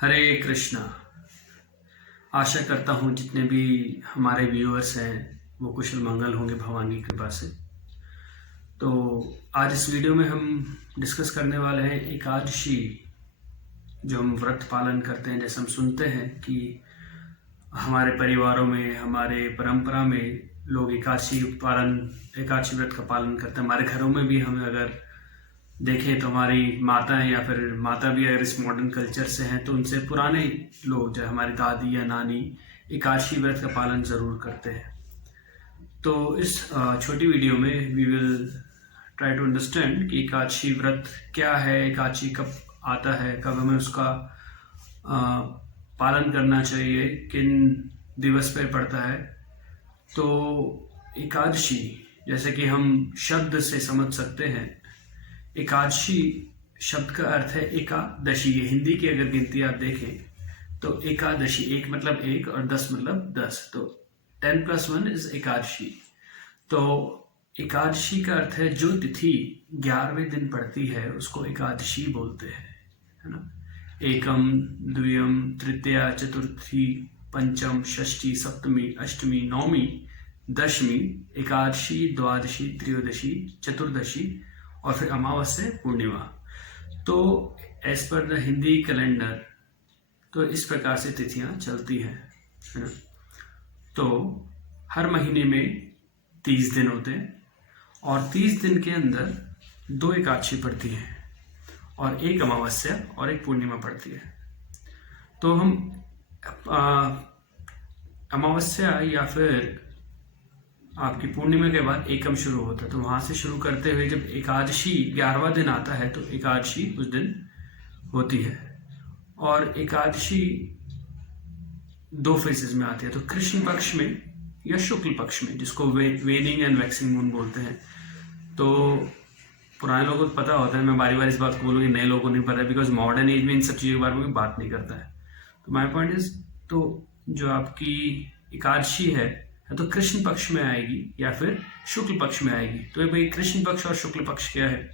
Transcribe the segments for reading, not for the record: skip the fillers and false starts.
हरे कृष्णा। आशा करता हूँ जितने भी हमारे व्यूअर्स हैं वो कुशल मंगल होंगे भगवान की कृपा से। तो आज इस वीडियो में हम डिस्कस करने वाले हैं एकादशी, जो हम व्रत पालन करते हैं। जैसे हम सुनते हैं कि हमारे परिवारों में, हमारे परंपरा में लोग एकादशी व्रत का पालन करते हैं। हमारे घरों में भी हमें अगर देखें तो हमारी माताएं या फिर माता भी अगर इस मॉडर्न कल्चर से हैं तो उनसे पुराने लोग, जो हमारी दादी या नानी, एकादशी व्रत का पालन ज़रूर करते हैं। तो इस छोटी वीडियो में we will try to understand कि एकादशी व्रत क्या है, एकादशी कब आता है, कब हमें उसका पालन करना चाहिए, किन दिवस पर पड़ता है। तो एकादशी, जैसे कि हम शब्द से समझ सकते हैं, एकादशी शब्द का अर्थ है एकादशी। ये हिंदी की अगर गिनती आप देखें तो एकादशी, एक मतलब एक और 10 मतलब 10, तो 10 + 1 इज एकादशी। तो एकादशी का अर्थ है जो तिथि 11वें दिन पड़ती है उसको एकादशी बोलते हैं, है ना। एकम, द्वितीयम, तृतीया, चतुर्थी, पंचम, षष्ठी, सप्तमी, अष्टमी, नवमी, दशमी, एकादशी, द्वादशी, त्रयोदशी, चतुर्दशी और फिर अमावस्या, पूर्णिमा। तो as per the Hindi calendar तो इस प्रकार से तिथियां चलती हैं, है ना। तो हर महीने में 30 दिन होते हैं और 30 दिन के अंदर 2 एकादशी पड़ती हैं और एक अमावस्या और एक पूर्णिमा पड़ती है। तो हम अमावस्या या फिर आपकी पूर्णिमा के बाद एकम शुरू होता है, तो वहां से शुरू करते हुए जब एकादशी 11वां दिन आता है तो एकादशी उस दिन होती है। और एकादशी 2 फेजेस में आती है, तो कृष्ण पक्ष में या शुक्ल पक्ष में, जिसको वेनिंग एंड वैक्सिंग मून बोलते हैं। तो पुराने लोगों को पता होता है, मैं बारी बारी इस बात को बोलूँगी, नए लोगों को नहीं पता है, बिकॉज मॉडर्न एज में इन सब चीज़ों के बारे में कोई बात नहीं करता है। तो माई पॉइंट इज, तो जो आपकी एकादशी है तो कृष्ण पक्ष में आएगी या फिर शुक्ल पक्ष में आएगी। तो भाई कृष्ण पक्ष और शुक्ल पक्ष क्या है,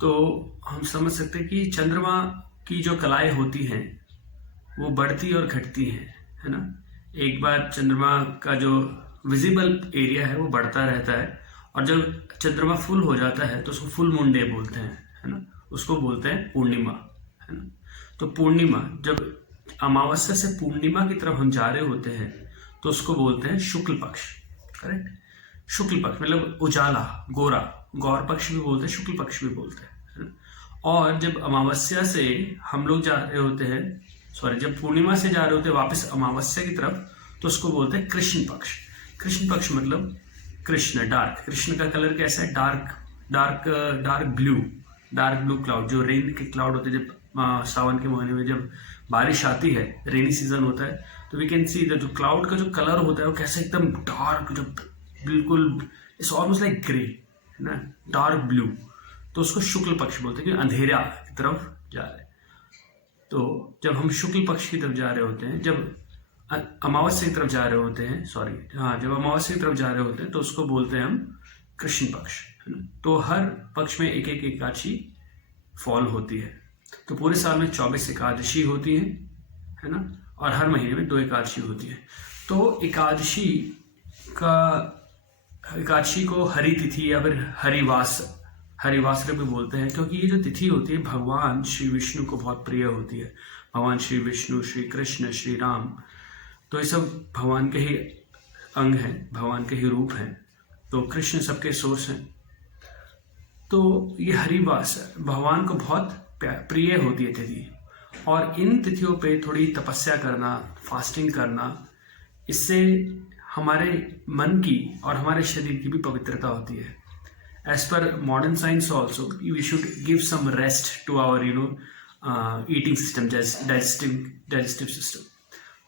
तो हम समझ सकते हैं कि चंद्रमा की जो कलाएं होती हैं वो बढ़ती और घटती हैं, है ना। एक बार चंद्रमा का जो विजिबल एरिया है वो बढ़ता रहता है और जब चंद्रमा फुल हो जाता है तो उसको फुल मून डे बोलते हैं, है ना। उसको बोलते हैं पूर्णिमा, है ना। तो पूर्णिमा, जब अमावस्या से पूर्णिमा की तरफ हम जा रहे होते हैं तो उसको बोलते हैं शुक्ल पक्ष, करेक्ट। शुक्ल पक्ष मतलब उजाला, गोरा, गौर पक्ष भी बोलते हैं, शुक्ल पक्ष भी बोलते हैं, है ना। और जब अमावस्या से हम लोग जा रहे होते हैं, जब पूर्णिमा से जा रहे होते हैं वापस अमावस्या की तरफ, तो उसको बोलते हैं कृष्ण पक्ष। कृष्ण पक्ष मतलब कृष्ण, डार्क। कृष्ण का कलर कैसा है, डार्क ब्लू क्लाउड, जो रेन के क्लाउड होते हैं। जब सावन के महीने में जब बारिश आती है, रेनी सीजन होता है, तो वी कैन सी द जो क्लाउड का जो कलर होता है वो कैसे एकदम डार्क, जो बिल्कुल इट्स ऑलमोस्ट लाइक ग्रे, है ना, डार्क ब्लू। तो उसको शुक्ल पक्ष बोलते हैं कि अंधेरा की तरफ जा रहे हैं। तो जब हम शुक्ल पक्ष की तरफ जा रहे होते हैं, जब अमावस्या की तरफ जा रहे होते हैं, जब अमावस्या की तरफ जा रहे होते हैं तो उसको बोलते हैं हम कृष्ण पक्ष, है ना। तो हर पक्ष में एक एक एकादशी फॉल होती है। तो पूरे साल में 24 एकादशी होती है ना, और हर महीने में 2 एकादशी होती है। तो एकादशी को हरि तिथि या फिर हरिवासर भी बोलते हैं, क्योंकि ये जो तिथि होती है भगवान श्री विष्णु को बहुत प्रिय होती है। भगवान श्री विष्णु, श्री कृष्ण, श्री राम, तो ये सब भगवान के ही अंग हैं, भगवान के ही रूप हैं। तो कृष्ण सबके सोर्स हैं। तो ये हरिवास भगवान को बहुत प्रिय होती है तिथि, और इन तिथियों पे थोड़ी तपस्या करना, फास्टिंग करना, इससे हमारे मन की और हमारे शरीर की भी पवित्रता होती है। As per modern science also we should give some rest to our eating system, digestive system.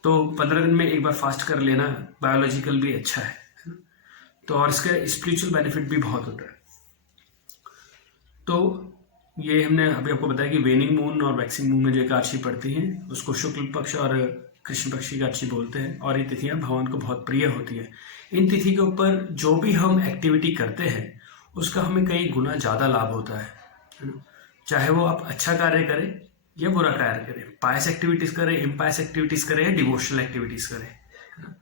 तो 15 दिन में एक बार फास्ट कर लेना बायोलॉजिकल भी अच्छा है, तो और इसका स्पिरिचुअल बेनिफिट भी बहुत होता है। तो ये हमने अभी आपको बताया कि वेनिंग मून और वैक्सिंग मून में जो एकादशी पड़ती हैं उसको शुक्ल पक्ष और कृष्ण पक्ष की एकादशी बोलते हैं, और ये तिथियां भगवान को बहुत प्रिय होती है। इन तिथि के ऊपर जो भी हम एक्टिविटी करते हैं उसका हमें कई गुना ज़्यादा लाभ होता है, चाहे वो आप अच्छा कार्य करें या बुरा कार्य करें, पायस एक्टिविटीज करें, इम्पायस एक्टिविटीज करें या डिवोशनल एक्टिविटीज करें, है ना।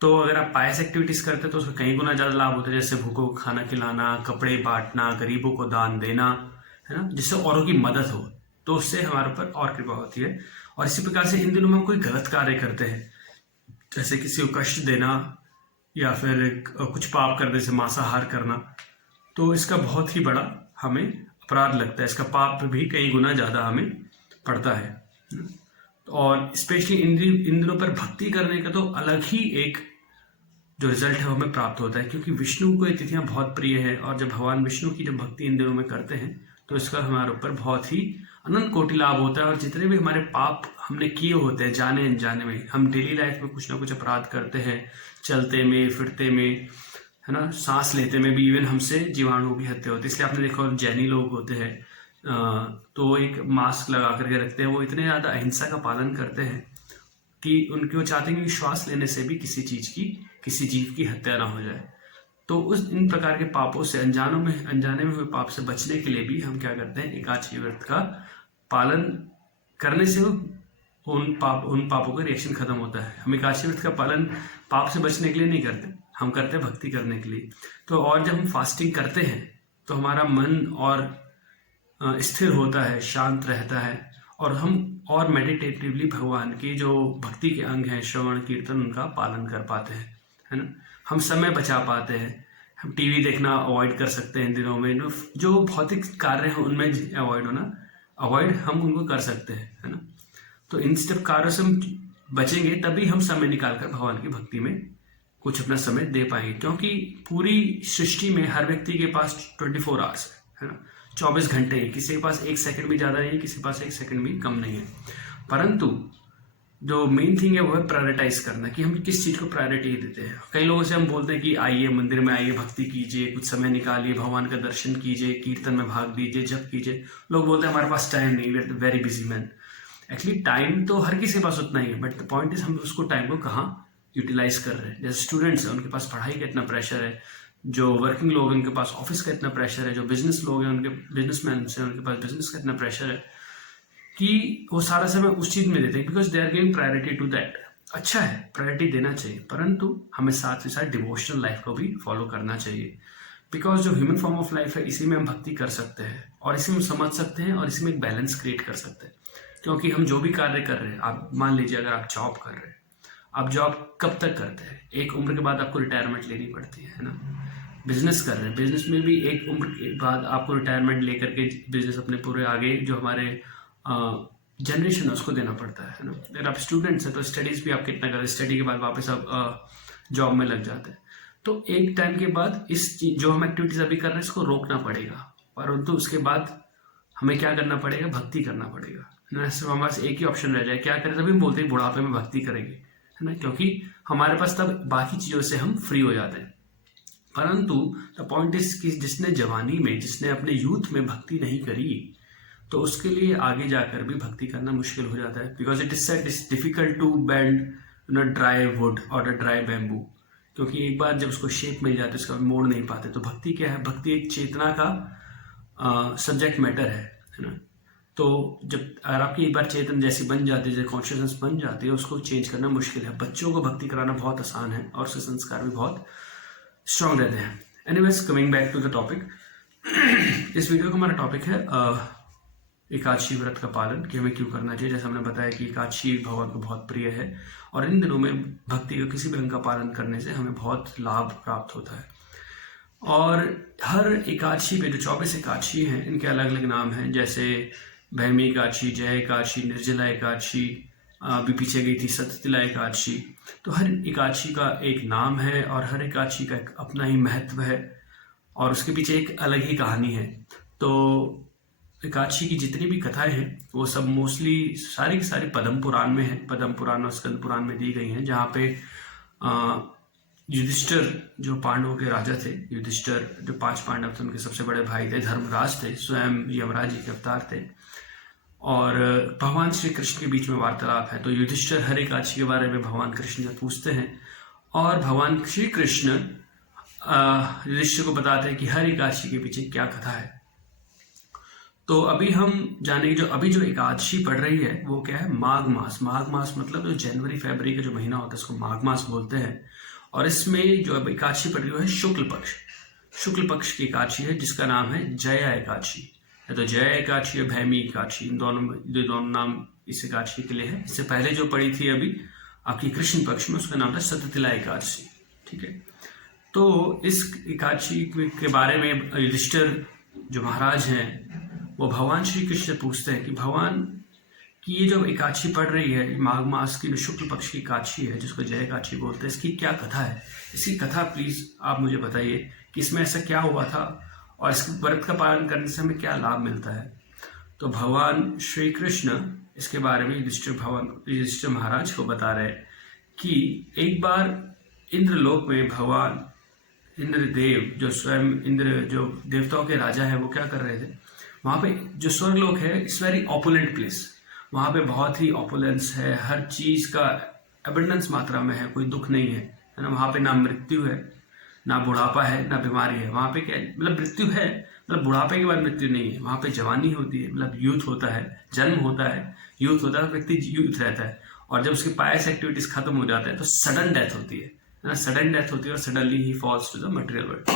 तो अगर आप पायस एक्टिविटीज करते हैं तो उसका कई गुना ज्यादा लाभ होता है, जैसे भूखों को खाना खिलाना, कपड़े बांटना, गरीबों को दान देना, है ना, जिससे औरों की मदद हो, तो उससे हमारे ऊपर और कृपा होती है। और इसी प्रकार से इन दिनों में कोई गलत कार्य करते हैं, जैसे किसी को कष्ट देना या फिर कुछ पाप करने से मांसाहार करना, तो इसका बहुत ही बड़ा हमें अपराध लगता है, इसका पाप भी कई गुना ज्यादा हमें पड़ता है। और स्पेशली इन दिनों पर भक्ति करने का तो अलग ही एक जो रिजल्ट है वो हमें प्राप्त होता है, क्योंकि विष्णु को ये तिथियां बहुत प्रिय है। और जब भगवान विष्णु की जब भक्ति इन दिनों में करते हैं तो इसका हमारे ऊपर बहुत ही अनंत कोटि लाभ होता है। और जितने भी हमारे पाप हमने किए होते हैं जाने अनजाने में, हम डेली लाइफ में कुछ ना कुछ अपराध करते हैं, चलते में, फिरते में, है ना, सांस लेते में भी इवन हमसे जीवाणुओं की हत्या होती है। इसलिए आपने देखा जैनी लोग होते हैं तो एक मास्क लगा करके रखते हैं, वो इतने ज्यादा अहिंसा का पालन करते हैं कि उनके वो चाहते हैं कि श्वास लेने से भी किसी जीव की हत्या ना हो जाए। तो इन प्रकार के पापों से अनजाने में हुए पाप से बचने के लिए भी हम क्या करते हैं, एकादशी व्रत का पालन करने से उन पापों का रिएक्शन खत्म होता है। हम एकादशी व्रत का पालन पाप से बचने के लिए नहीं करते, हम करते हैं भक्ति करने के लिए। तो और जब हम फास्टिंग करते हैं तो हमारा मन और स्थिर होता है, शांत रहता है, और हम और मेडिटेटिवली भगवान की जो भक्ति के अंग हैं, श्रवण कीर्तन, उनका पालन कर पाते हैं, है ना। हम समय बचा पाते हैं, हम टीवी देखना अवॉइड कर सकते हैं इन दिनों में, जो भौतिक कार्य हैं उनमें अवॉइड हम उनको कर सकते हैं, है ना। तो इन सब कार्यों से हम बचेंगे तभी हम समय निकालकर भगवान की भक्ति में कुछ अपना समय दे पाएंगे, क्योंकि पूरी सृष्टि में हर व्यक्ति के पास 24 आवर्स है ना, 24 घंटे है। किसी के पास 1 सेकंड भी ज्यादा नहीं है, किसी के पास 1 सेकंड भी कम नहीं है। परंतु जो मेन थिंग है वो है प्रायोरिटाइज करना, कि हम किस चीज को प्रायोरिटी देते हैं। कई लोगों से हम बोलते हैं कि आइए मंदिर में आइए, भक्ति कीजिए, कुछ समय निकालिए, भगवान का दर्शन कीजिए, कीर्तन में भाग दीजिए, जप कीजिए। लोग बोलते हैं हमारे पास टाइम नहीं, we are very busy man. Actually time तो हर किसी के पास उतना ही है, बट द पॉइंट इज हम उसको टाइम को कहाँ यूटिलाइज कर रहे हैं। जैसे स्टूडेंट्स हैं, उनके पास पढ़ाई का इतना प्रेशर है, जो वर्किंग लोग हैं उनके पास ऑफिस का इतना प्रेशर है, जो बिजनेस लोग हैं उनके बिजनेसमैन से उनके पास बिजनेस का इतना प्रेशर है कि वो सारा समय उस चीज में देते हैं, because they are giving priority to that. अच्छा है, प्रायोरिटी देना चाहिए, परंतु हमें साथ ही साथ डिवोशनल लाइफ को भी फॉलो करना चाहिए, बिकॉज जो ह्यूमन फॉर्म ऑफ लाइफ है इसी में हम भक्ति कर सकते हैं और इसी में समझ सकते हैं और इसी में एक बैलेंस क्रिएट कर सकते हैं। क्योंकि हम जो भी कार्य कर रहे हैं, आप मान लीजिए अगर आप जॉब कर रहे हैं, आप जॉब कब तक करते हैं? एक उम्र के बाद आपको रिटायरमेंट लेनी पड़ती है ना। बिजनेस कर रहे हैं, बिजनेस में भी एक उम्र के बाद आपको रिटायरमेंट लेकर के बिजनेस अपने पूरे आगे जो हमारे जनरेशन है उसको देना पड़ता है ना। अगर आप स्टूडेंट्स हैं तो स्टडीज भी आप कितना करें, स्टडी के बाद वापस आप जॉब में लग जाते हैं। तो एक टाइम के बाद इस जो हम एक्टिविटीज अभी कर रहे हैं इसको रोकना पड़ेगा, परंतु उसके बाद हमें क्या करना पड़ेगा? भक्ति करना पड़ेगा ना। सिर्फ हमारे पास एक ही ऑप्शन रह जाए, क्या करें? तभी हम बोलते हैं बुढ़ापे में भक्ति करेंगे, है ना, क्योंकि हमारे पास तब बाकी चीजों से हम फ्री हो जाते हैं। परंतु द पॉइंट इज कि जिसने जवानी में, जिसने अपने यूथ में भक्ति नहीं करी, तो उसके लिए आगे जाकर भी भक्ति करना मुश्किल हो जाता है। Because it is said it's difficult to bend dry wood और ड्राई बैम्बू, क्योंकि एक बार जब उसको शेप मिल जाती है उसका मोड़ नहीं पाते। तो भक्ति क्या है? भक्ति एक चेतना का सब्जेक्ट मैटर है ना। तो जब अगर आपकी एक बार चेतन जैसी बन जाती है, जैसे कॉन्शियसनेस बन जाती है, उसको चेंज करना मुश्किल है। बच्चों को भक्ति कराना बहुत आसान है और उसके संस्कार भी बहुत स्ट्रांग रहते हैं। Anyways, coming back to the topic, इस वीडियो का हमारा टॉपिक है एकादशी व्रत का पालन, कि हमें क्यों करना चाहिए। जैसे हमने बताया कि एकादशी भगवान को बहुत प्रिय है और इन दिनों में भक्ति का किसी भी अंग का पालन करने से हमें बहुत लाभ प्राप्त होता है। और हर एकादशी पे जो 24 एकादशी हैं इनके अलग अलग नाम हैं, जैसे भैमी एकादशी, जय एकादशी, निर्जला एकादशी, अभी पीछे गई थी सत्यतिला एकादशी। तो हर एकादशी का एक नाम है और हर एकादशी का एक अपना ही महत्व है और उसके पीछे एक अलग ही कहानी है। तो एकादशी की जितनी भी कथाएं हैं वो सब मोस्टली सारी की सारी पद्म पुराण में है, पद्म पुराण और स्कंद पुराण में दी गई हैं, जहाँ पे युधिष्ठिर जो पांडवों के राजा थे, युधिष्ठिर जो 5 पांडव थे उनके सबसे बड़े भाई थे, धर्मराज थे, स्वयं यमराज जी के अवतार थे, और भगवान श्री कृष्ण के बीच में वार्तालाप है। तो युधिष्ठिर हर एकादशी के बारे में भगवान कृष्ण से पूछते हैं और भगवान श्री कृष्ण युधिष्ठिर को बताते हैं कि हर एकादशी के पीछे क्या कथा है। तो अभी हम जानेंगे जो एकादशी पड़ रही है वो क्या है, माघ मास। माघ मास मतलब जो जनवरी फरवरी का जो महीना होता है उसको माघ मास बोलते हैं। और इसमें जो अब एकादशी पड़ रही है वो है शुक्ल पक्ष की एकादशी है, जिसका नाम है जया एकादशी। या तो जया एकादशी या भैमी एकादशी, इन दोनों नाम इस एकादशी के लिए है। इससे पहले जो पड़ी थी अभी आपकी कृष्ण पक्ष में, उसका नाम था सततिला एकादशी। ठीक है, तो इस एकादशी के बारे में युधिष्ठिर जो महाराज हैं वो भगवान श्री कृष्ण से पूछते हैं कि भगवान की ये जो एकादशी पड़ रही है, माघ मास की जो शुक्ल पक्ष की एकादशी है जिसको जय एकादशी बोलते हैं, इसकी क्या कथा है, इसकी कथा प्लीज आप मुझे बताइए कि इसमें ऐसा क्या हुआ था और इस व्रत का पालन करने से हमें क्या लाभ मिलता है। तो भगवान श्री कृष्ण इसके बारे में युधिष्ठिर महाराज को बता रहे कि एक बार इंद्रलोक में भगवान इंद्रदेव जो स्वयं इंद्र जो देवताओं के राजा है वो क्या कर रहे थे, वहाँ पे जो स्वर्गलोक है इट्स वेरी ऑपुलेंट प्लेस, वहाँ पे बहुत ही ऑपुलेंस है, हर चीज का एबंडेंस मात्रा में है, कोई दुख नहीं है ना। वहाँ पे ना मृत्यु है, ना बुढ़ापा है, ना बीमारी है। वहाँ पे क्या मतलब मृत्यु है, मतलब बुढ़ापे के बाद मृत्यु नहीं है। वहाँ पे जवानी होती है, मतलब यूथ होता है, जन्म होता है, यूथ होता है, व्यक्ति यूथ रहता है। और जब उसकी पायस एक्टिविटीज खत्म हो जाता है तो सडन डेथ होती है ना, सडन डेथ होती है और सडनली ही falls to the material world.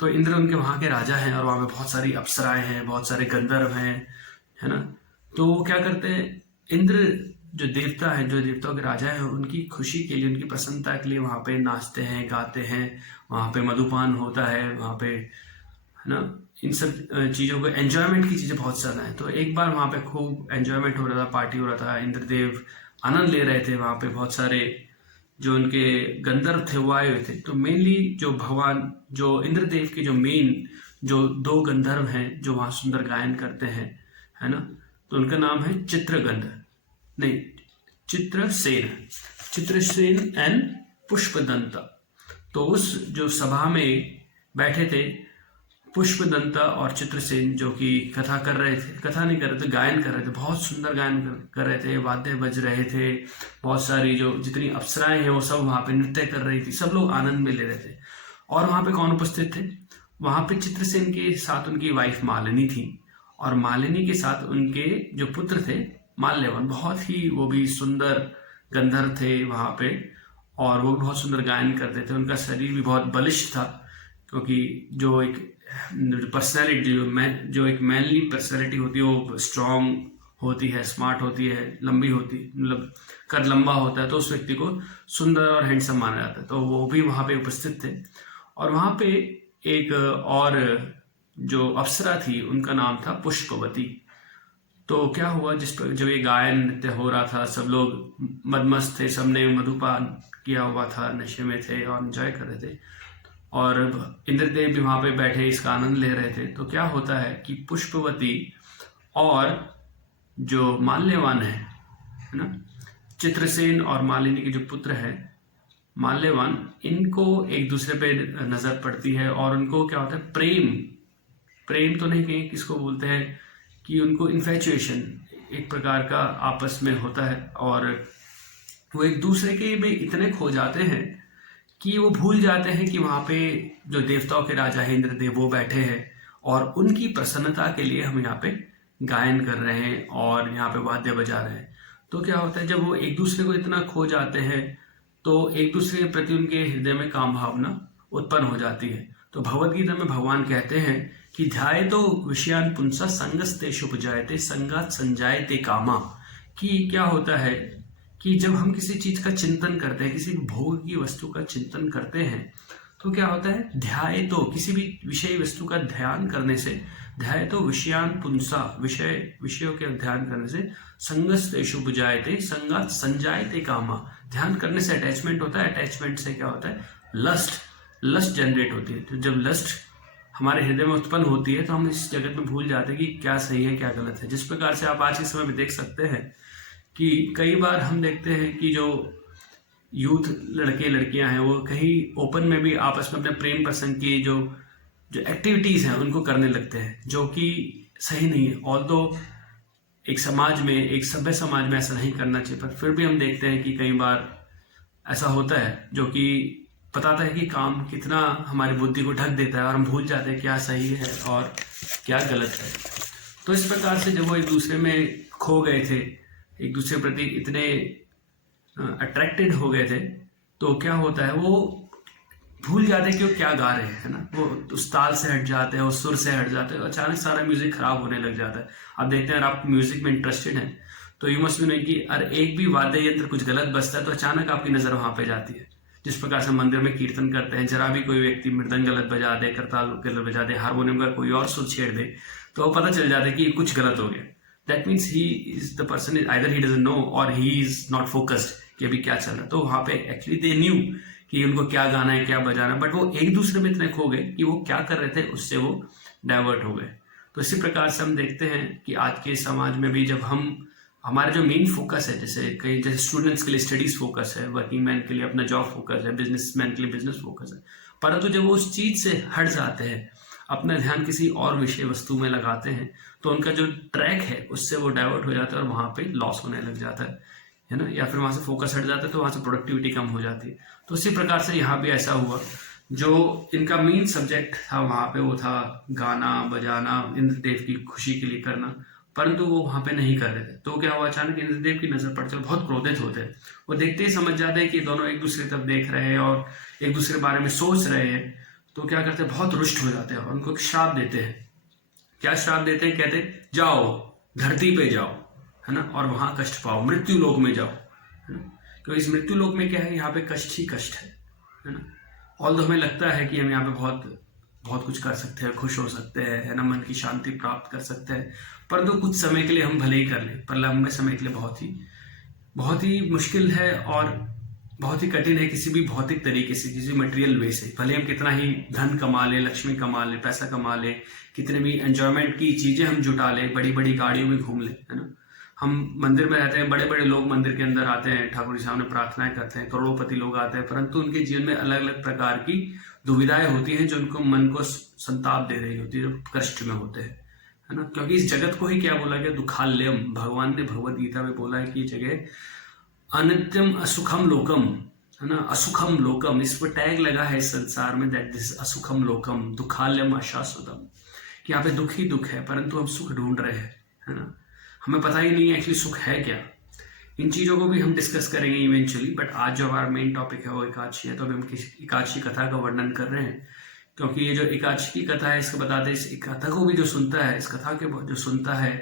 तो इंद्र उनके वहाँ के राजा हैं और वहाँ पे बहुत सारी अप्सराएं हैं, बहुत सारे गंधर्व हैं, है ना। तो वो क्या करते हैं, इंद्र जो देवता है, जो देवताओं के राजा हैं, उनकी खुशी के लिए, उनकी प्रसन्नता के लिए वहाँ पे नाचते हैं, गाते हैं, वहाँ पे मधुपान होता है, वहाँ पे, है ना, इन सब चीज़ों को एंजॉयमेंट की चीज़ें बहुत ज़्यादा हैं। तो एक बार वहाँ पे खूब एंजॉयमेंट हो रहा था, पार्टी हो रहा था, इंद्रदेव आनंद ले रहे थे। वहाँ पे बहुत सारे जो उनके गंधर्व थे वो आए हुए थे। तो मेनली जो भगवान जो इंद्रदेव के जो मेन जो 2 गंधर्व हैं जो वहाँ सुंदर गायन करते हैं, है ना, तो उनका नाम है चित्रसेन एंड पुष्पदंता। तो उस जो सभा में बैठे थे पुष्पदंता और चित्रसेन, जो कि कथा कर रहे थे, कथा नहीं कर रहे थे, गायन कर रहे थे, बहुत सुंदर गायन कर रहे थे, वाद्य बज रहे थे, बहुत सारी जो जितनी अप्सराएं हैं वो सब वहाँ पे नृत्य कर रही थी, सब लोग आनंद में ले रहे थे। और वहाँ पे कौन उपस्थित थे, वहाँ पे चित्रसेन के साथ उनकी वाइफ मालिनी थी और मालिनी के साथ उनके जो पुत्र थे माल्यवन, बहुत ही वो भी सुंदर गंधर्व थे वहाँ पे, और वो भी बहुत सुंदर गायन करते थे। उनका शरीर भी बहुत बलिष्ठ था, क्योंकि जो एक पर्सनैलिटी जो एक मैनली पर्सनैलिटी होती है वो स्ट्रांग होती है, स्मार्ट होती है, लंबी होती है, मतलब कद लंबा होता है, तो उस व्यक्ति को सुंदर और हैंडसम माना जाता है। तो वो भी वहाँ पे उपस्थित थे। और वहाँ पे एक और जो अप्सरा थी उनका नाम था पुष्पवती। तो क्या हुआ, जिस पर जब ये गायन नृत्य हो रहा था, सब लोग मदमस्त थे, सबने मधुपान किया हुआ था, नशे में थे और एंजॉय कर रहे थे, और इंद्रदेव भी वहाँ पे बैठे इसका आनंद ले रहे थे। तो क्या होता है कि पुष्पवती और जो माल्यवान है ना, चित्रसेन और मालिनी के जो पुत्र है माल्यवान, इनको एक दूसरे पे नजर पड़ती है और उनको क्या होता है, प्रेम तो नहीं कहें, किसको बोलते हैं कि उनको इन्फेचुएशन एक प्रकार का आपस में होता है, और वो एक दूसरे के में इतने खो जाते हैं कि वो भूल जाते हैं कि वहाँ पे जो देवताओं के राजा है इंद्रदेव वो बैठे हैं और उनकी प्रसन्नता के लिए हम यहाँ पे गायन कर रहे हैं और यहाँ पे वाद्य बजा रहे हैं। तो क्या होता है, जब वो एक दूसरे को इतना खो जाते हैं तो एक दूसरे के प्रति उनके हृदय में काम भावना उत्पन्न हो जाती है। तो भगवद गीता में भगवान कहते हैं कि ध्यायतो विषयान पुंसा संगस्तेषु उपजायते संगात संजायते कामा। कि क्या होता है कि जब हम किसी चीज का चिंतन करते हैं, किसी भोग की वस्तु का चिंतन करते हैं, तो क्या होता है, ध्यायतो किसी भी विषय वस्तु का ध्यान करने से, ध्यायतो विषयान पुंसा विषयों के ध्यान करने से संगस्तेषु उपजायते संगात संजायते कामा। ध्यान करने से अटैचमेंट होता है, अटैचमेंट से क्या होता है, लस्ट जनरेट होती है। तो जब लस्ट हमारे हृदय में उत्पन्न होती है तो हम इस जगत में भूल जाते हैं कि क्या सही है क्या गलत है। जिस प्रकार से आप आज के समय में देख सकते हैं कि कई बार हम देखते हैं कि जो यूथ लड़के लड़कियां हैं वो कहीं ओपन में भी आपस में अपने प्रेम प्रसंग की जो एक्टिविटीज हैं उनको करने लगते हैं, जो कि सही नहीं है। ऑल्दो एक समाज में, एक सभ्य समाज में ऐसा नहीं करना चाहिए, पर फिर भी हम देखते हैं कि कई बार ऐसा होता है जो कि बताता है कि काम कितना हमारी बुद्धि को ढक देता है और हम भूल जाते हैं क्या सही है और क्या गलत है। तो इस प्रकार से जब वो एक दूसरे में खो गए थे, एक दूसरे के प्रति इतने अट्रैक्टेड हो गए थे, तो क्या होता है वो भूल जाते हैं कि वो क्या गा रहे हैं, है ना। वो उस ताल से हट जाते हैं, उस सुर से हट जाते हैं, अचानक सारा म्यूजिक खराब होने लग जाता है। आप देखते हैं, अगर आप म्यूजिक में इंटरेस्टेड हैं तो यू मस्ट बी नोइंग कि अगर एक भी वाद्य यंत्र कुछ गलत बजता है तो अचानक आपकी नजर वहां पे जाती है। जिस प्रकार से मंदिर में कीर्तन करते हैं, जरा भी कोई व्यक्ति मृदंग गलत बजा दे, करताल गलत बजा दे, हारमोनियम का कोई और सुर छेड़ दे, तो वो पता चल जाता है कि कुछ गलत हो गया। That means he is the person is either he doesn't know और ही इज नॉट फोकस्ड कि अभी क्या चल रहा है। तो वहां पे एक्चुअली दे न्यू कि उनको क्या गाना है, क्या बजाना है, बट वो एक दूसरे में इतने खो गए कि वो क्या कर रहे थे उससे वो डाइवर्ट हो गए। तो इसी प्रकार से हम देखते हैं कि आज के समाज में भी जब हम हमारा जो मेन फोकस है, जैसे स्टूडेंट्स के लिए स्टडीज फोकस है, वर्किंग मैन के लिए अपना जॉब फोकस है, बिजनेसमैन के लिए बिजनेस फोकस है, परंतु जब वो उस चीज से हट जाते हैं, अपना ध्यान किसी और विषय वस्तु में लगाते हैं, तो उनका जो ट्रैक है उससे वो डाइवर्ट हो जाता है और वहां पे लॉस होने लग जाता है ना, या फिर वहां से फोकस हट जाता है तो वहां से प्रोडक्टिविटी कम हो जाती है। तो इसी प्रकार से यहाँ भी ऐसा हुआ, जो इनका मेन सब्जेक्ट था वहां पे वो था गाना बजाना, इंद्रदेव की खुशी के लिए करना, परंतु वो वहां पे नहीं कर रहे थे। तो क्या हुआ, अचानक इंद्रदेव की नजर पड़ती है, बहुत क्रोधित होते हैं। वो देखते ही समझ जाते हैं कि दोनों एक दूसरे की तरफ देख रहे हैं और एक दूसरे के बारे में सोच रहे हैं। तो क्या करते हैं, बहुत रुष्ट हो जाते हैं और उनको एक श्राप देते हैं। क्या श्राप देते हैं, कहते हैं जाओ धरती पे जाओ, है ना, और वहां कष्ट पाओ, मृत्यु लोक में जाओ, है ना। क्योंकि इस मृत्यु लोक में क्या है, यहाँ पे कष्ट ही कष्ट है ना। ऑल्दो हमें लगता है कि हम यहाँ पे बहुत बहुत कुछ कर सकते हैं, खुश हो सकते हैं, है ना, मन की शांति प्राप्त कर सकते हैं, परंतु कुछ समय के लिए हम भले ही कर लें, पर लंबे समय के लिए बहुत ही मुश्किल है और बहुत ही कठिन है किसी भी भौतिक तरीके से, किसी मटेरियल वे से। भले हम कितना ही धन कमा ले, लक्ष्मी कमा ले, पैसा कमा ले, कितने भी एंजॉयमेंट की चीजें हम जुटा ले, बड़ी बड़ी गाड़ियों में घूम ले, है ना। हम मंदिर में रहते हैं, बड़े बड़े लोग मंदिर के अंदर आते हैं, ठाकुर जी सामने प्रार्थनाएं करते हैं, करोड़पति लोग आते हैं, परंतु उनके जीवन में अलग अलग प्रकार की दुविधाएं होती हैं जो उनको मन को संताप दे रही होती है, जो कष्ट में होते हैं, है ना। क्योंकि इस जगत को ही क्या बोला गया, दुखालयम। भगवान ने भगवत गीता में बोला है कि जगह अनित्यम असुखम लोकम, है ना, असुखम लोकम, इस पर टैग लगा है इस संसार में, दैट दिस असुखम लोकम दुखालयम अशाश्वतम, कि यहाँ पे दुख ही दुख है, परंतु हम सुख ढूंढ रहे हैं, है ना। हमें पता ही नहीं है एक्चुअली सुख है क्या। इन चीजों को भी हम डिस्कस करेंगे इवेंचुअली, बट आज जो हमारा मेन टॉपिक है वो एकादशी है। तो अभी हम एकादशी कथा का वर्णन कर रहे हैं, क्योंकि ये जो एकादशी की कथा है इसको बताते हैं, इस कथा को भी जो सुनता है, इस कथा के जो सुनता है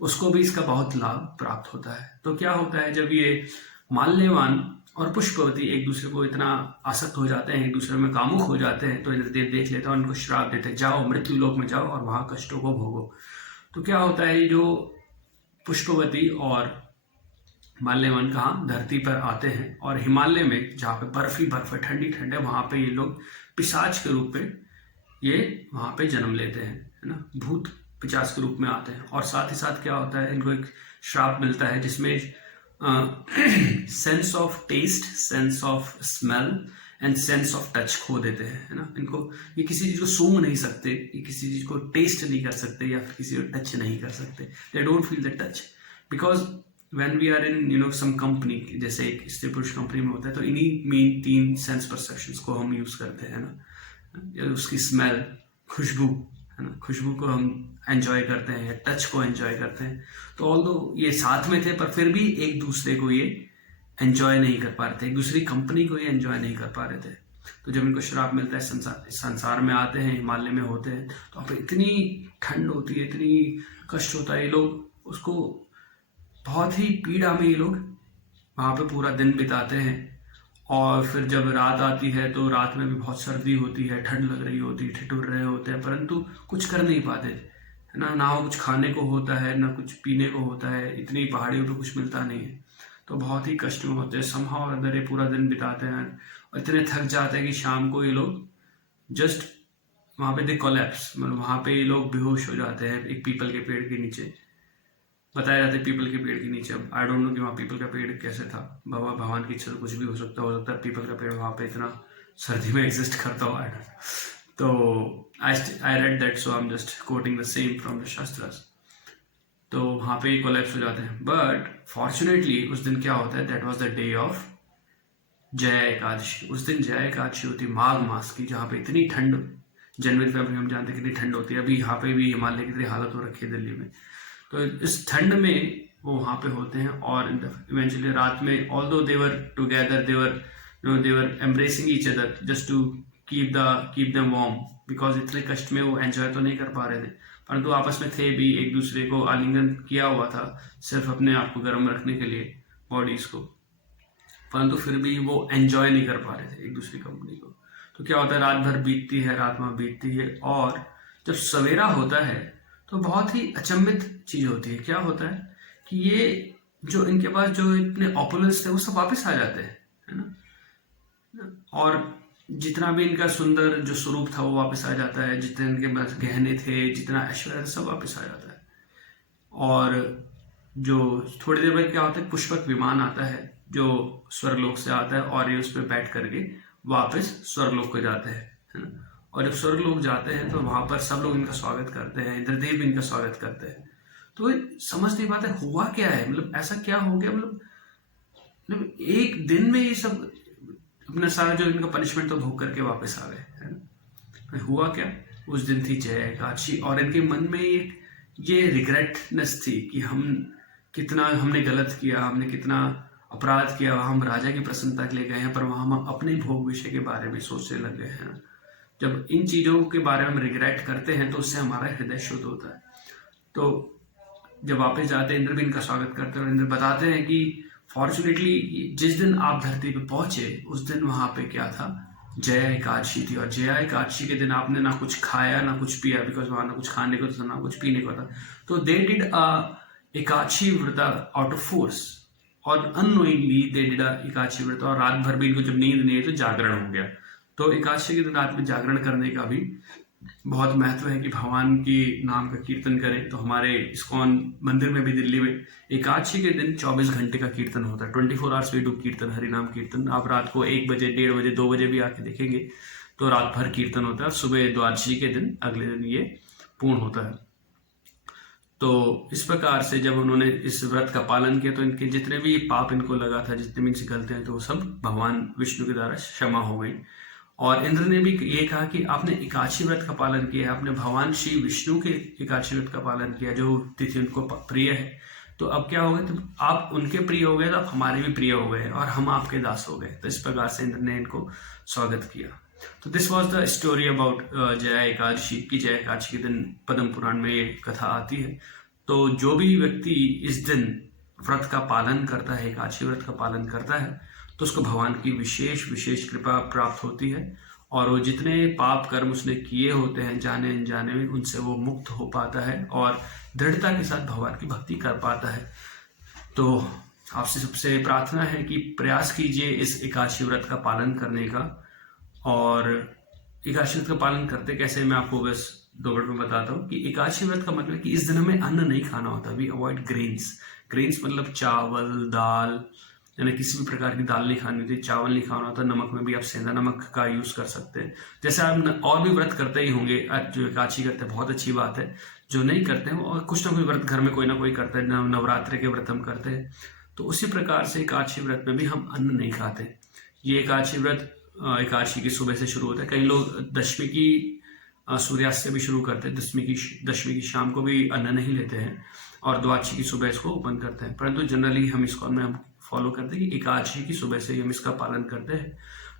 उसको भी इसका बहुत लाभ प्राप्त होता है। तो क्या होता है, जब ये माल्यवान और पुष्पवती एक दूसरे को इतना आसक्त हो जाते हैं, एक दूसरे में कामुक हो जाते हैं, तो इंद्रदेव देख लेता है, उनको श्राप देते हैं, जाओ मृत्यु लोक में जाओ और वहां कष्टों को भोगो। तो क्या होता है, जो पुष्पवती और माल्यवान कहाँ धरती पर आते हैं, और हिमालय में जहाँ पे बर्फ ही बर्फ है, ठंडी ठंड है, वहां पे ये लोग पिशाच के रूप में ये वहां पे जन्म लेते हैं, है ना, भूत पिशाच के रूप में आते हैं। और साथ ही साथ क्या होता है, इनको एक श्राप मिलता है जिसमें sense of taste, sense of smell and sense of touch खो देते हैं, है ना। इनको ये किसी चीज को सूंघ नहीं सकते, ये किसी चीज को टेस्ट नहीं कर सकते, या फिर किसी को टच नहीं कर सकते। They don't feel the touch, because when we are in some company, जैसे एक स्त्री पुरुष कंपनी में होता है, तो इन्हीं मेन 3 सेंस परसेप्शंस को हम यूज करते हैं ना। उसकी स्मेल, खुशबू, है ना, खुशबू को हम एंजॉय करते हैं, या टच को एंजॉय करते हैं। तो ऑल्दो ये साथ में थे, पर फिर भी एक दूसरे को ये एंजॉय नहीं कर पा रहे थे, एक दूसरी कंपनी को ये एंजॉय नहीं कर पा रहे थे। तो जब इनको श्राप मिलता है, संसार में आते हैं, हिमालय में होते हैं, तो अब इतनी ठंड होती है, इतनी कष्ट होता है, ये लोग उसको बहुत ही पीड़ा में ये लोग वहां पे पूरा दिन बिताते हैं। और फिर जब रात आती है तो रात में भी बहुत सर्दी होती है, ठंड लग रही होती है, ठिठुर रहे होते हैं, परंतु कुछ कर नहीं पाते, है ना। ना कुछ खाने को होता है, ना कुछ पीने को होता है, इतनी पहाड़ियों पे कुछ मिलता नहीं है, तो बहुत ही कष्ट में होते हैं। समहाउ और अदर ये पूरा दिन बिताते हैं और इतने थक जाते हैं कि शाम को ये लोग जस्ट वहां पे दे कोलैप्स, मतलब वहां पे ये लोग बेहोश हो जाते हैं एक पीपल के पेड़ के नीचे। बताया जाता है पीपल के पेड़ के नीचे, अब आई डोंट नो कि वहाँ पीपल का पेड़ कैसे था, भगवान की इच्छा तो कुछ भी हो सकता है पीपल का पेड़ वहाँ पे इतना सर्दी में एग्जिस्ट करता हुआ है। तो I read that, so I am just quoting the same from the शास्त्रास। तो वहाँ पे कोलैप्स हो जाते हैं, बट फॉर्चुनेटली उस दिन क्या होता है, that was the day of Jaya Ekadashi. उस दिन जया एकादशी होती माघ मास की, जहाँ पे इतनी ठंड जनवरी फरवरी हम जानते हैं कितनी ठंड होती है, अभी यहाँ पे भी हिमालय की तरह हालत हो रखी है दिल्ली में। तो इस ठंड में वो वहाँ पे होते हैं और इवेंचुअली रात में although they were together, they were embracing each other just to keep them warm, because इतने कष्ट में वो एंजॉय तो नहीं कर पा रहे थे, परंतु आपस में थे भी, एक दूसरे को आलिंगन किया हुआ था सिर्फ अपने आप को गर्म रखने के लिए, बॉडीज को, परंतु फिर भी वो एंजॉय नहीं कर पा रहे थे एक दूसरी कंपनी को। तो क्या होता है, रात भर बीतती है, रात में बीतती है, और जब सवेरा होता है तो बहुत ही अचंभित चीज होती है। क्या होता है कि ये जो इनके पास जो इतने ऑपुलेंस थे वो सब वापस आ जाते हैं, है ना, और जितना भी इनका सुंदर जो स्वरूप था वो वापस आ जाता है, जितने इनके पास गहने थे, जितना ऐश्वर्य सब वापस आ जाता है। और जो थोड़ी देर बाद क्या होता है, पुष्पक विमान आता है जो स्वर्गलोक से आता है और ये उस पर बैठ करके वापस स्वर्गलोक को जाते हैं, है ना। और जब स्वर्गलोक जाते हैं तो वहां पर सब लोग इनका स्वागत करते हैं, इंद्रदेव भी इनका स्वागत करते हैं। तो समझ नहीं पाते हुआ क्या है, मतलब ऐसा क्या हो गया, मतलब एक दिन में ये सब अपना सारा जो इनका पनिशमेंट तो भोग करके वापस आ गए, है ना। हुआ क्या, उस दिन थी जया एकादशी और इनके मन में ये रिग्रेटनेस थी कि हमने गलत किया, हमने कितना अपराध किया, हम राजा की प्रसन्नता के लिए गए हैं पर वहां हम अपने भोग विषय के बारे में सोचने लग गए हैं। जब इन चीजों के बारे में हम रिग्रेट करते हैं तो उससे हमारा हृदय शुद्ध होता है। तो जब वापस जाते हैं, इंद्र भी इनका स्वागत करते हैं और इंद्र बताते हैं कि फॉर्चुनेटली जिस दिन आप धरती पे पहुंचे उस दिन वहां पे क्या था, जया एकादशी थी, और जया एकादशी के दिन आपने ना कुछ खाया ना कुछ पिया, बिकॉज वहां ना कुछ खाने को था ना कुछ पीने को था। तो दे डिड एकादशी व्रत आउट ऑफ फोर्स, और अननोइंगली दे डिड एकादशी व्रत, और रात भर भी इनको जब नींद नहीं आई तो जागरण हो गया। तो एकादशी के दिन रात में जागरण करने का भी बहुत महत्व है कि भगवान की नाम का कीर्तन करें। तो हमारे इस्कॉन मंदिर में भी दिल्ली में एकादशी के दिन 24 घंटे का कीर्तन होता है, 24 आवर्स वी डू कीर्तन, हरिनाम कीर्तन। आप रात को 1 बजे, 1:30 बजे, 2 बजे भी आके देखेंगे तो रात भर कीर्तन होता है, और सुबह द्वादशी के दिन अगले दिन ये पूर्ण होता है। तो इस प्रकार से जब उन्होंने इस व्रत का पालन किया तो इनके जितने भी पाप इनको लगा था, जितने भी इनसे गलतियां हैं, तो वो सब भगवान विष्णु के द्वारा क्षमा हो गई। और इंद्र ने भी ये कहा कि आपने एकादशी व्रत का पालन किया, आपने भगवान श्री विष्णु के एकादशी व्रत का पालन किया जो तिथि उनको प्रिय है। तो अब क्या हो गया, तो आप उनके प्रिय हो गए तो आप हमारे भी प्रिय हो गए और हम आपके दास हो गए। तो इस प्रकार से इंद्र ने इनको स्वागत किया। तो this was the story about Jaya Ekadashi की। जया एकादशी के दिन पद्म पुराण में ये कथा आती है। तो जो भी व्यक्ति इस दिन व्रत का पालन करता है, एकादशी व्रत का पालन करता है, तो उसको भगवान की विशेष कृपा प्राप्त होती है, और वो जितने पाप कर्म उसने किए होते हैं जाने अनजाने में, उनसे वो मुक्त हो पाता है और दृढ़ता के साथ भगवान की भक्ति कर पाता है। तो आपसे सबसे प्रार्थना है कि प्रयास कीजिए इस एकादशी व्रत का पालन करने का। और एकादशी व्रत का पालन करते कैसे, मैं आपको बस 2 मिनट में बताता हूँ कि एकादशी व्रत का मतलब कि इस दिन हमें अन्न नहीं खाना होता। वी अवॉइड ग्रेन्स मतलब चावल, दाल, यानी किसी भी प्रकार की दाल नहीं खानी होती, चावल नहीं खाना होता। नमक में भी आप सेंधा नमक का यूज कर सकते हैं। जैसे आप और भी व्रत करते ही होंगे, जो एकादशी करते हैं बहुत अच्छी बात है, जो नहीं करते हैं और कुछ ना कोई व्रत घर में कोई ना कोई करता है, नवरात्रि के व्रत हम करते हैं। तो उसी प्रकार से एकादशी व्रत में भी हम अन्न नहीं खाते। ये एकादशी व्रत एकादशी की सुबह से शुरू होता है। कई लोग दशमी की सूर्यास्त से भी शुरू करते हैं, दशमी की शाम को भी अन्न नहीं लेते हैं, और द्वादशी की सुबह इसको ओपन करते हैं। परंतु जनरली हम इसको हम फॉलो करते हैं कि एकादशी की सुबह से ही हम इसका पालन करते हैं।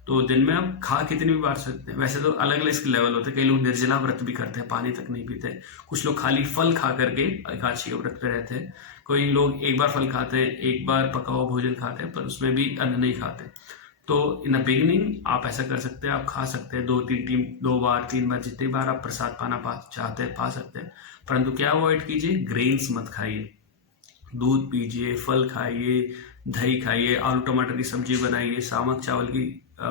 तो दिन में आप खा कितनी भी बार सकते हैं। वैसे तो अलग अलग इसके लेवल होते हैं, कई लोग निर्जला व्रत भी करते हैं, पानी तक नहीं पीते। कुछ लोग खाली फल खा करके एकादशी के व्रत पे रहते हैं। कोई लोग एक बार फल खाते हैं, एक बार पका हुआ भोजन खाते हैं, पर उसमें भी अन्न नहीं खाते। तो इन द बिगिनिंग आप ऐसा कर सकते हैं, आप खा सकते हैं 2 बार 3 बार, जितनी बार आप प्रसाद पाना चाहते हैं पा सकते हैं। परंतु क्या अवॉइड कीजिए, ग्रेन्स मत खाइए, दूध पीजिए, फल खाइए, दही खाइए, आलू टमाटर की सब्जी बनाइए, सामक चावल की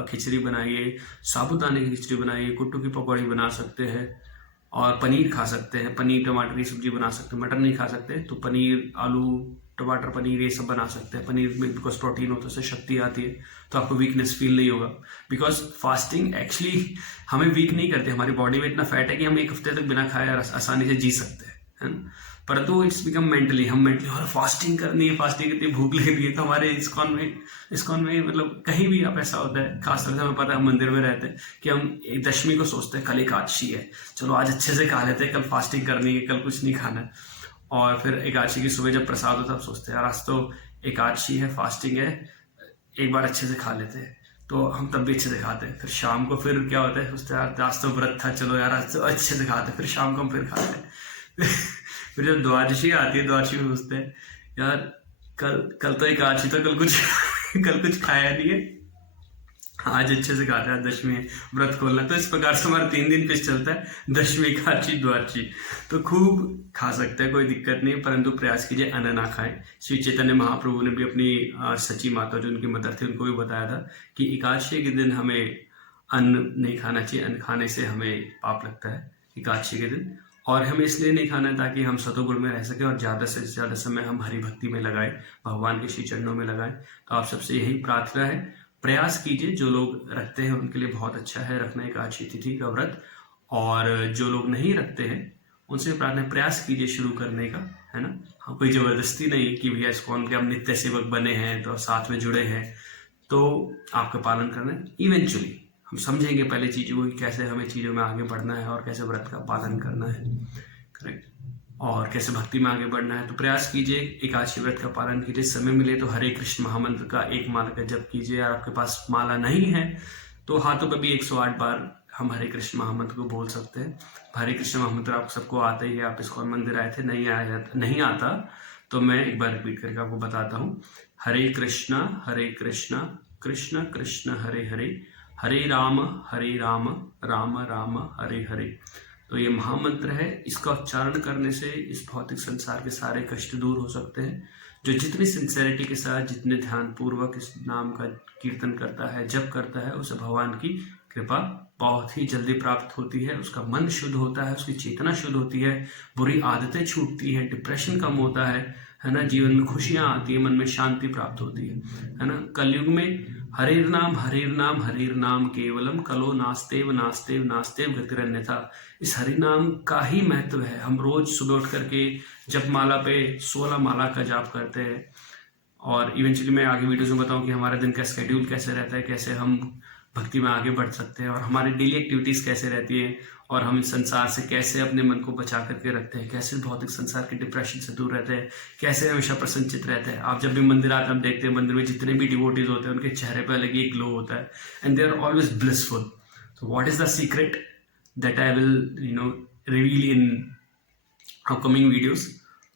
खिचड़ी बनाइए, साबुदाने की खिचड़ी बनाइए, कुट्टू की पकौड़ी बना सकते हैं, और पनीर खा सकते हैं, पनीर टमाटर की सब्जी बना सकते हैं। मटर नहीं खा सकते तो पनीर, आलू टमाटर पनीर ये सब बना सकते हैं। पनीर में बिकॉज प्रोटीन होता है, उससे शक्ति आती है, तो आपको वीकनेस फील नहीं होगा। बिकॉज फास्टिंग एक्चुअली हमें वीक नहीं करती, हमारी बॉडी में इतना फैट है कि हम 1 हफ्ते तक बिना खाए आसानी से जी सकते हैं, है ना। परंतु इट्स बिकम मेंटली, हम मेंटली और फास्टिंग करनी है, फास्टिंग इतनी भूख लग रही है। तो हमारे इस्कॉन में मतलब कहीं भी आप ऐसा होता है, खासतौर से हमें पता है हम मंदिर में रहते हैं कि हम एक दशमी को सोचते हैं कल एकादशी है, चलो आज अच्छे से खा लेते हैं, कल फास्टिंग करनी है, कल कुछ नहीं खाना है। और फिर एकादशी की सुबह जब प्रसाद होता है आप सोचते हैं यार आज तो एकादशी है, फास्टिंग है, एक बार अच्छे से खा लेते हैं। तो हम तब भी अच्छे से खाते हैं। फिर शाम को फिर क्या होता है, सोचते हैं यार आज तो व्रत था, चलो यार आज तो अच्छे से खाते हैं। फिर शाम को हम फिर खाते हैं। फिर जब द्वादशी आती है, द्वादशी में सोचते हैं यार कल तो एकादशी था, कल कुछ खाया नहीं है, आज अच्छे से खाते हैं, दशमी है, व्रत खोलना। तो इस प्रकार से हमारा 3 दिन पेश चलता है, दशमी, एकादशी, द्वादशी। तो खूब खा सकते हैं, कोई दिक्कत नहीं, परंतु प्रयास कीजिए अन्न ना खाएं। श्री चैतन्य महाप्रभु ने भी अपनी सची माता जो उनकी मदर थी उनको भी बताया था कि एकादशी के दिन हमें अन्न नहीं खाना चाहिए, अन्न खाने से हमें पाप लगता है एकादशी के दिन। और हमें इसलिए नहीं खाना है ताकि हम सतोगुण में रह सके और ज़्यादा से ज़्यादा समय हम हरि भक्ति में लगाएं, भगवान के श्री चरणों में लगाएं। तो आप सबसे यही प्रार्थना है, प्रयास कीजिए। जो लोग रखते हैं उनके लिए बहुत अच्छा है रखना एकादशी तिथि का व्रत, और जो लोग नहीं रखते हैं उनसे प्रार्थना, प्रयास कीजिए शुरू करने का, है ना। हाँ, कोई ज़बरदस्ती नहीं कि भैया इस्कॉन के हम नित्य सेवक बने हैं तो साथ में जुड़े हैं, तो आपका पालन करना है। इवेंचुअली हम समझेंगे पहले चीज़ों को कि कैसे हमें चीज़ों में आगे बढ़ना है और कैसे व्रत का पालन करना है, करेक्ट, और कैसे भक्ति में आगे बढ़ना है। तो प्रयास कीजिए, एकादशी व्रत का पालन कीजिए। समय मिले तो हरे कृष्ण महामंत्र का एक माला का जप कीजिए। अगर आपके पास माला नहीं है तो हाथों पर भी 108 बार हम हरे कृष्ण महामंत्र को बोल सकते हैं। हरे कृष्ण महामंत्र आप सबको आता ही है, आप इस्कॉन मंदिर आए थे, नहीं आता तो मैं एक बार रिपीट करके आपको बताता हूँ। हरे कृष्ण कृष्ण कृष्ण हरे हरे, हरे राम राम राम हरे हरे। तो ये महामंत्र है, इसका उच्चारण करने से इस भौतिक संसार के सारे कष्ट दूर हो सकते हैं। जो जितनी सिंसेरिटी के साथ, जितने ध्यान पूर्वक इस नाम का कीर्तन करता है, जप करता है, उसे भगवान की कृपा बहुत ही जल्दी प्राप्त होती है। उसका मन शुद्ध होता है, उसकी चेतना शुद्ध होती है, बुरी आदतें छूटती है, डिप्रेशन कम होता है ना, जीवन में खुशियां आती है, मन में शांति प्राप्त होती है ना। कलयुग में हरेर नाम केवलम, कलो नास्तेव नास्तेव नास्तेव गतिरन्यथा। इस हरि नाम का ही महत्व है। हम रोज सुबह उठ करके जप माला पे 16 माला का जाप करते हैं, और इवेंचुअली मैं आगे वीडियोस में बताऊं कि हमारे दिन का स्केड्यूल कैसे रहता है, कैसे हम भक्ति में आगे बढ़ सकते हैं, और हमारी डेली एक्टिविटीज़ कैसे रहती है, और हम इस संसार से कैसे अपने मन को बचा करके रखते हैं, कैसे भौतिक संसार के डिप्रेशन से दूर रहते हैं, कैसे हमेशा प्रसन्नचित रहते हैं। आप जब भी मंदिर आते हैं, आप देखते हैं मंदिर में जितने भी डिवोटीज होते हैं उनके चेहरे पर अलग ही ग्लो होता है, and they are always blissful. So what is the secret that I will reveal in upcoming videos.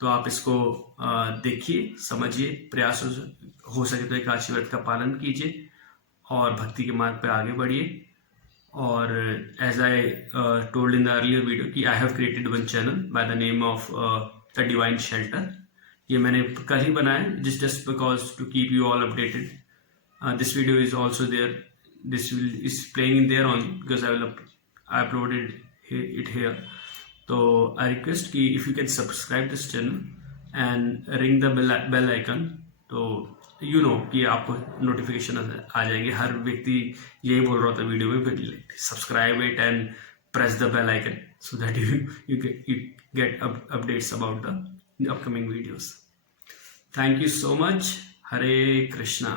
तो आप इसको देखिए, समझिए, प्रयास हो सके तो एकादशी व्रत का पालन कीजिए और भक्ति के मार्ग पर आगे बढ़िए। और as I told in the earlier video कि I have created one channel by the name of the divine shelter. ये मैंने कल ही बनाया, just because to keep you all updated. This video is also there, this is playing in there only because I uploaded it here. तो I request कि if you can subscribe this channel and ring the bell icon, तो you no कि आपको notification आ जाएंगे। हर व्यक्ति यही बोल रहा था वीडियो में, subscribe it and press the bell icon so that you get updates about the upcoming videos. Thank you so much. Hare Krishna.